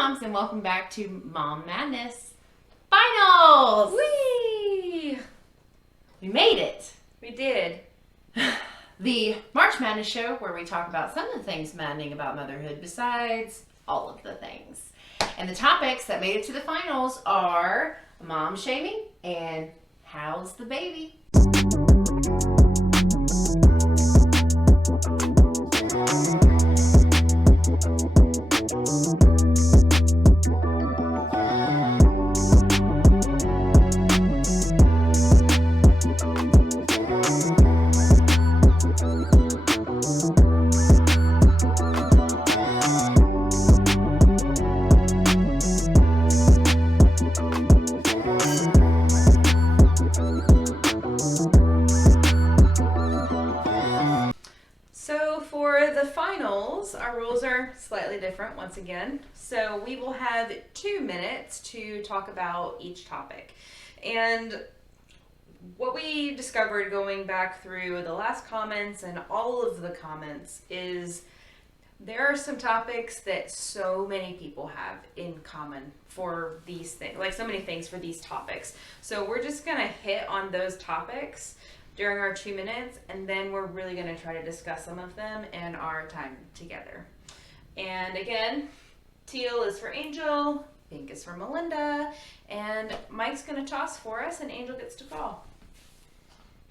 moms, and welcome back to Mom Madness Finals! Whee! We made it! We did. The March Madness show where we talk about some of the things maddening about motherhood besides all of the things. And the topics that made it to the finals are mom shaming and how's the baby? So for the finals, our rules are slightly different once again. So we will have 2 minutes to talk about each topic. And what we discovered going back through the last comments and all of the comments is there are some topics that so many people have in common for these things, like so many things for these topics. So we're just gonna hit on those topics during our 2 minutes, and then we're really gonna try to discuss some of them in our time together. And again, teal is for Angel, pink is for Melinda, and Mike's gonna toss for us, and Angel gets to call.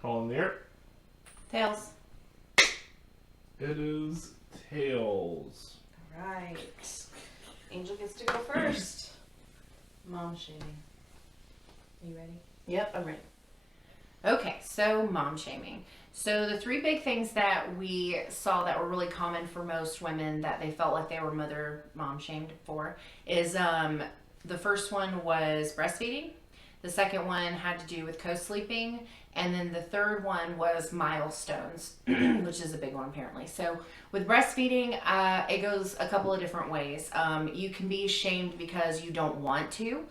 Calling the air. Tails. It is tails. All right. Angel gets to go first. Mom shaming. Are you ready? Yep, I'm ready. Okay, so mom shaming. So the three big things that we saw that were really common for most women that they felt like they were mom shamed for is the first one was breastfeeding. The second one had to do with co-sleeping. And then the third one was milestones, which is a big one apparently. So with breastfeeding, it goes a couple of different ways. You can be shamed because you don't want to.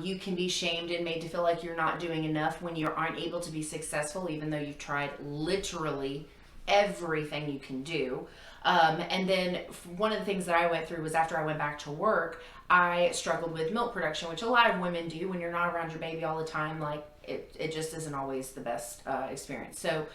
You can be shamed and made to feel like you're not doing enough when you aren't able to be successful, even though you've tried literally everything you can do. And then one of the things that I went through was after I went back to work, I struggled with milk production, which a lot of women do when you're not around your baby all the time. Like it just isn't always the best experience. So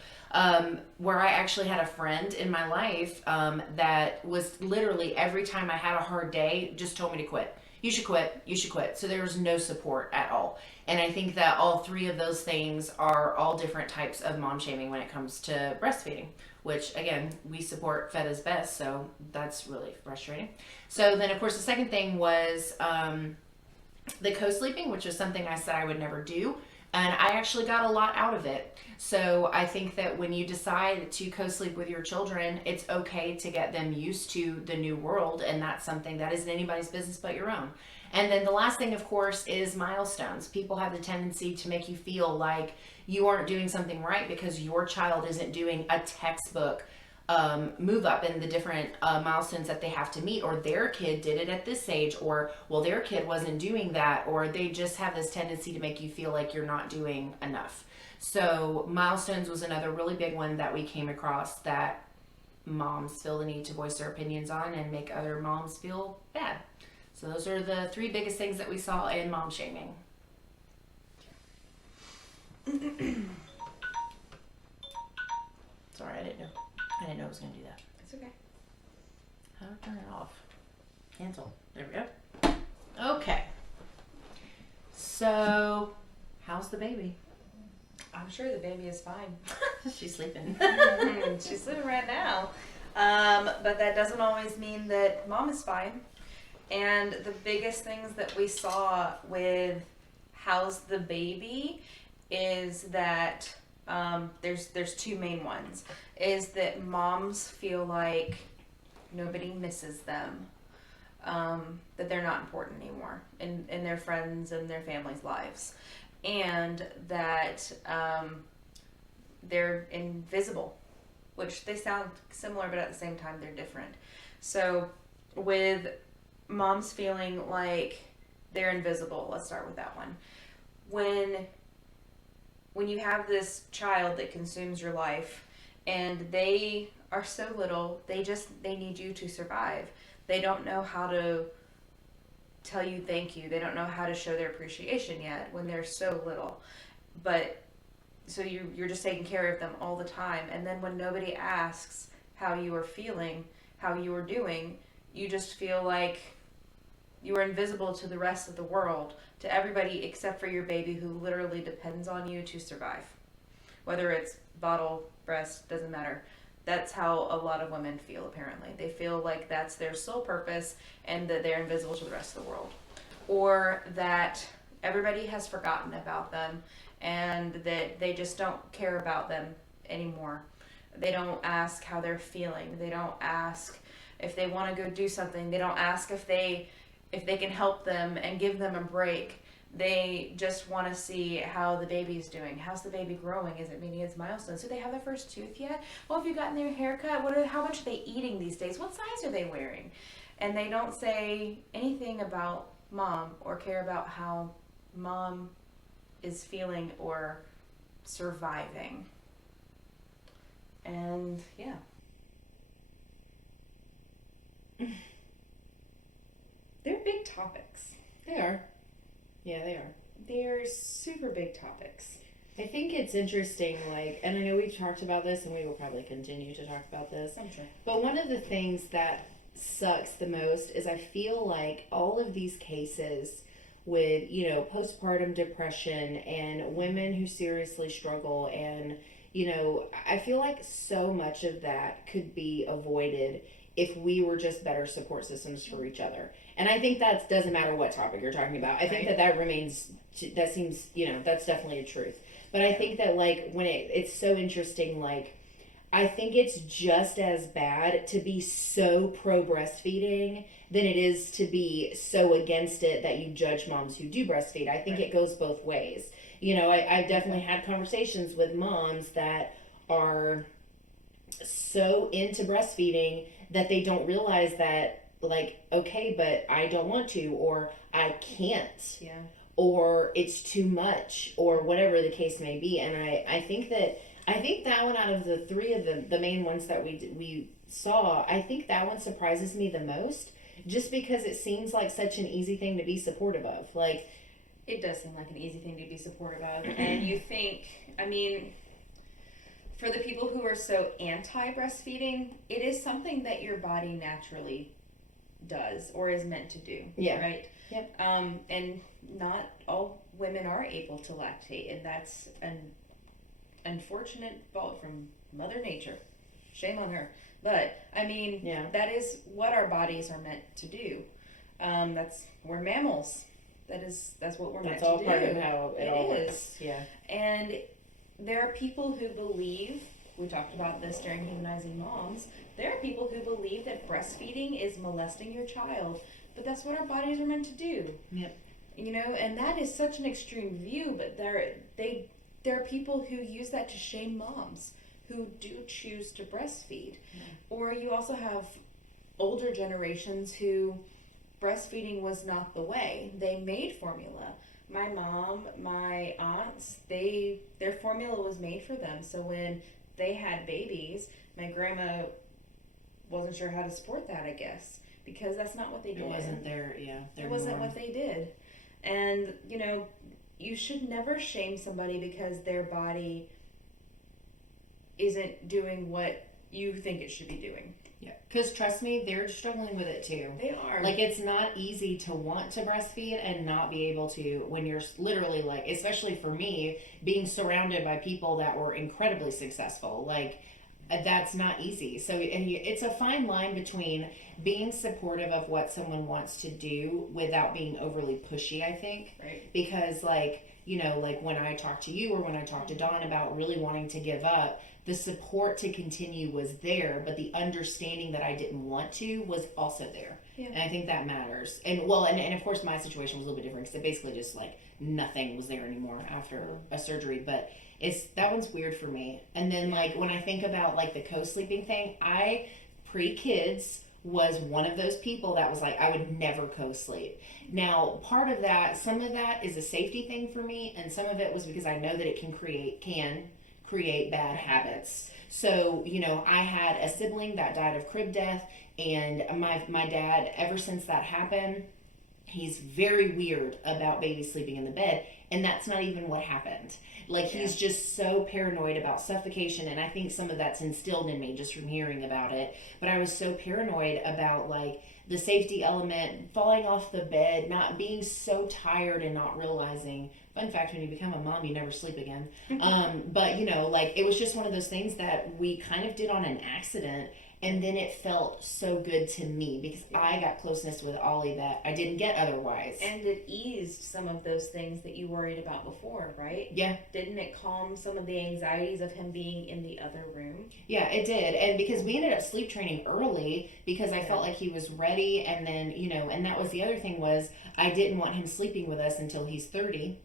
where I actually had a friend in my life that was literally every time I had a hard day, just told me to quit. You should quit. You should quit. So there was no support at all. And I think that all three of those things are all different types of mom shaming when it comes to breastfeeding, which again, we support Fed is best. So that's really frustrating. So then of course the second thing was the co-sleeping, which is something I said I would never do. And I actually got a lot out of it. So I think that when you decide to co-sleep with your children, it's okay to get them used to the new world. And that's something that isn't anybody's business but your own. And then the last thing, of course, is milestones. People have the tendency to make you feel like you aren't doing something right because your child isn't doing a textbook move up in the different milestones that they have to meet, or their kid did it at this age, or well their kid wasn't doing that, or they just have this tendency to make you feel like you're not doing enough. So milestones was another really big one that we came across that moms feel the need to voice their opinions on and make other moms feel bad. So those are the three biggest things that we saw in mom shaming. Sorry, I didn't know it was going to do that. It's okay. How do I turn it off? Cancel. There we go. Okay. So, how's the baby? I'm sure the baby is fine. She's sleeping. She's sleeping right now. But that doesn't always mean that mom is fine. And the biggest things that we saw with how's the baby is that there's two main ones. Is that moms feel like nobody misses them, that they're not important anymore in their friends and their family's lives, and that they're invisible, which they sound similar, but at the same time they're different. So with moms feeling like they're invisible, let's start with that one. When you have this child that consumes your life and they are so little, they need you to survive. They don't know how to tell you thank you. They don't know how to show their appreciation yet when they're so little. But so you're just taking care of them all the time, and then when nobody asks how you are feeling, how you are doing, you just feel like you are invisible to the rest of the world, to everybody except for your baby who literally depends on you to survive. Whether it's bottle, breast, doesn't matter. That's how a lot of women feel, apparently. They feel like that's their sole purpose and that they're invisible to the rest of the world. Or that everybody has forgotten about them and that they just don't care about them anymore. They don't ask how they're feeling. They don't ask if they want to go do something. They don't ask if they can help them and give them a break. They just want to see how the baby's doing. How's the baby growing? Is it meeting its milestones? Do they have their first tooth yet? Well, have you gotten their haircut? How much are they eating these days? What size are they wearing? And they don't say anything about mom or care about how mom is feeling or surviving. And yeah. They're big topics. They are. Yeah, they are. They're super big topics. I think it's interesting, like, and I know we've talked about this and we will probably continue to talk about this. I'm sure. But one of the things that sucks the most is I feel like all of these cases with, postpartum depression and women who seriously struggle and, I feel like so much of that could be avoided if we were just better support systems for each other. And I think that doesn't matter what topic you're talking about. I think that remains, that seems, that's definitely a truth. But I think that, like, when it's so interesting, like, I think it's just as bad to be so pro breastfeeding than it is to be so against it that you judge moms who do breastfeed. I think it goes both ways. I've definitely had conversations with moms that are so into breastfeeding that they don't realize that, like, okay, but I don't want to, or I can't. Yeah. Or it's too much, or whatever the case may be. And I think that one, out of the three of the main ones that we saw, I think that one surprises me the most, just because it seems like such an easy thing to be supportive of. Like, it does seem like an easy thing to be supportive of. And you think, I mean, for the people who are so anti-breastfeeding, it is something that your body naturally does or is meant to do. Yeah. Right? Yep. And not all women are able to lactate, and that's an unfortunate fault from Mother Nature. Shame on her. But, I mean, that is what our bodies are meant to do. We're mammals. That's what we're meant to do. That's all part of how it all works. Yeah. And there are people who believe, we talked about this during Humanizing Moms, there are people who believe that breastfeeding is molesting your child, but that's what our bodies are meant to do. Yep. And that is such an extreme view, but there are people who use that to shame moms who do choose to breastfeed. Or you also have older generations who breastfeeding was not the way. They made formula. My mom, my aunts, their formula was made for them. So when they had babies, my grandma wasn't sure how to support that, I guess, because that's not what they did. It wasn't their It wasn't what they did. And, you should never shame somebody because their body isn't doing what you think it should be doing. Yeah, because trust me, they're struggling with it too. They are. Like, it's not easy to want to breastfeed and not be able to when you're literally, like, especially for me, being surrounded by people that were incredibly successful. Like, that's not easy. So, it's a fine line between being supportive of what someone wants to do without being overly pushy, I think. Right. Because, like, like when I talk to you or when I talk to Dawn about really wanting to give up, the support to continue was there, but the understanding that I didn't want to was also there. Yeah. And I think that matters. And of course my situation was a little bit different because it basically just, like, nothing was there anymore after a surgery, but that one's weird for me. And then, like, when I think about, like, the co-sleeping thing, I pre-kids was one of those people that was like, I would never co-sleep. Now, part of that, some of that is a safety thing for me, and some of it was because I know that it can create bad habits. So, I had a sibling that died of crib death, and my dad, ever since that happened, he's very weird about baby sleeping in the bed, and that's not even what happened. Like, he's just so paranoid about suffocation, and I think some of that's instilled in me just from hearing about it. But I was so paranoid about, like, the safety element, falling off the bed, not being so tired and not realizing. Fun fact, when you become a mom, you never sleep again. But, you know, like, it was just one of those things that we kind of did on an accident, and then it felt so good to me because I got closeness with Ollie that I didn't get otherwise. And it eased some of those things that you worried about before, right? Yeah. Didn't it calm some of the anxieties of him being in the other room? Yeah, it did. And because we ended up sleep training early because I felt like he was ready, and then, you know, and that was the other thing was I didn't want him sleeping with us until he's 30.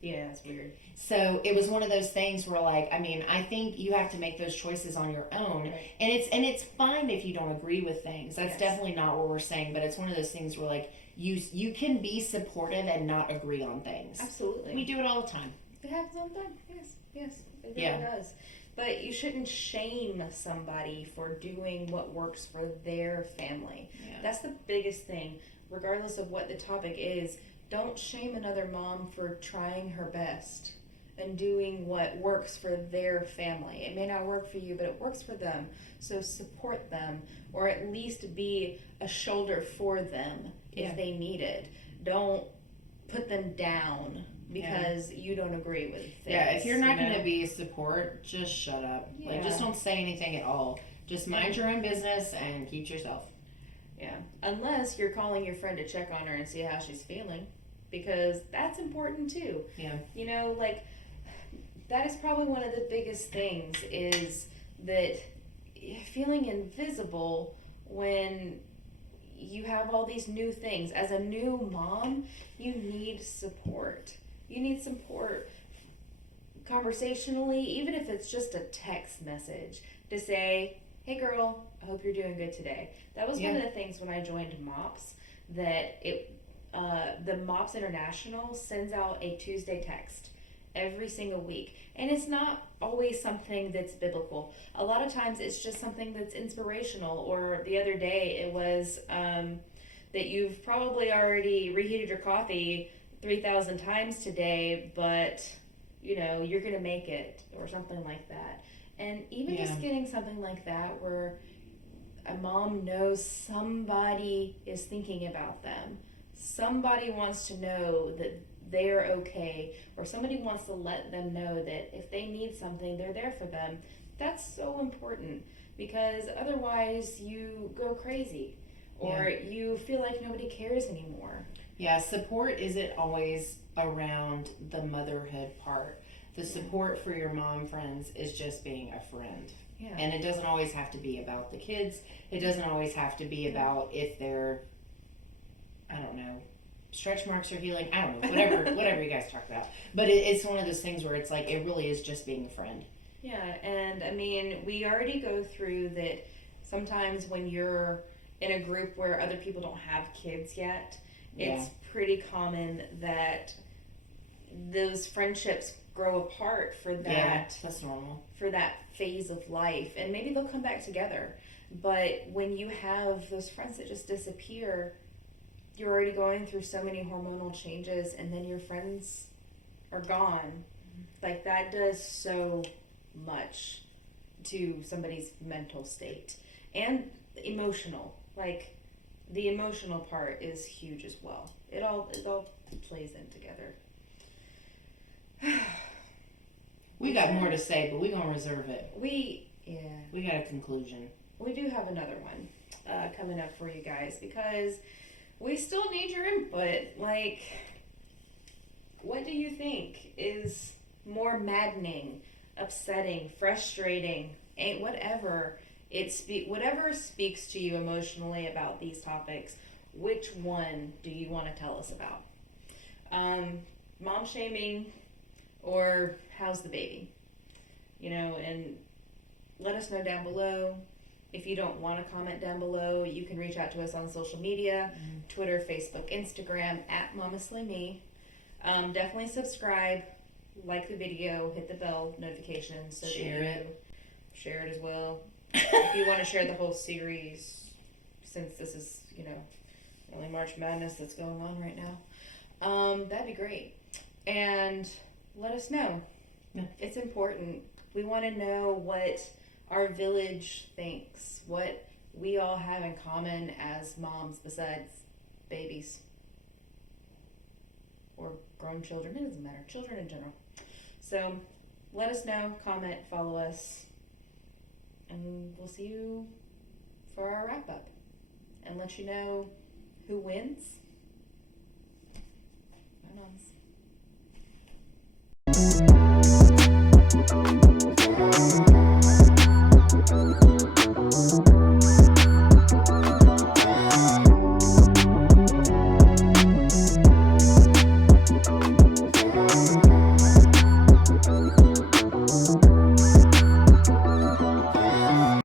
Yeah, it's weird. So it was one of those things where, like, I mean, I think you have to make those choices on your own, Right. and it's fine if you don't agree with things. That's Yes. definitely not what we're saying, but it's one of those things where, like, you can be supportive and not agree on things. Absolutely. We do it all the time. It happens all the time. Yes, yes, it really Yeah. does. But you shouldn't shame somebody for doing what works for their family. Yeah. That's the biggest thing, regardless of what the topic is. Don't shame another mom for trying her best and doing what works for their family. It may not work for you, but it works for them. So support them, or at least be a shoulder for them if Yeah. they need it. Don't put them down because you don't agree with things. Yeah, if you're not you know? going to be a support, just shut up. Like, just Yeah. don't say anything at all. Just mind your own business and keep to yourself. Yeah, unless you're calling your friend to check on her and see how she's feeling, because that's important too. Yeah. You know, like, that is probably one of the biggest things is that feeling invisible when you have all these new things. As a new mom, you need support. You need support conversationally, even if it's just a text message to say, hey girl, I hope you're doing good today. That was one of the things when I joined MOPS, that the MOPS International sends out a Tuesday text every single week. And it's not always something that's biblical. A lot of times it's just something that's inspirational. Or the other day it was that you've probably already reheated your coffee 3,000 times today, but you know, you're going to make it, or something like that. And even just getting something like that where a mom knows somebody is thinking about them. Somebody wants to know that they're okay, or somebody wants to let them know that if they need something, they're there for them. That's so important, because otherwise you go crazy, or you feel like nobody cares anymore. Yeah, support isn't always around the motherhood part. The support for your mom friends is just being a friend. Yeah. And it doesn't always have to be about the kids. It doesn't always have to be about if they're, I don't know, stretch marks are healing. I don't know, whatever you guys talk about. But it's one of those things where it's like, it really is just being a friend. Yeah, and I mean, we already go through that sometimes when you're in a group where other people don't have kids yet, it's pretty common that those friendships grow apart for that. Yeah, that's normal. For that phase of life, and maybe they'll come back together. But when you have those friends that just disappear, you're already going through so many hormonal changes, and then your friends are gone. Like, that does so much to somebody's mental state and emotional. Like, the emotional part is huge as well. It all plays in together. We got more to say, but we're going to reserve it. We got a conclusion. We do have another one coming up for you guys, because we still need your input. Like, what do you think is more maddening, upsetting, frustrating, whatever whatever speaks to you emotionally about these topics? Which one do you want to tell us about? Mom shaming, or how's the baby? You know, and let us know down below. If you don't want to comment down below, you can reach out to us on social media, Twitter, Facebook, Instagram, at Momestly. Definitely subscribe, like the video, hit the bell notifications. So Share it. Share it as well. If you want to share the whole series, since this is, really March Madness that's going on right now. That'd be great. And let us know. Yeah. It's important. We want to know what our village thinks, what we all have in common as moms besides babies or grown children. It doesn't matter. Children in general. So let us know, comment, follow us, and we'll see you for our wrap up and let you know who wins. Bye, moms.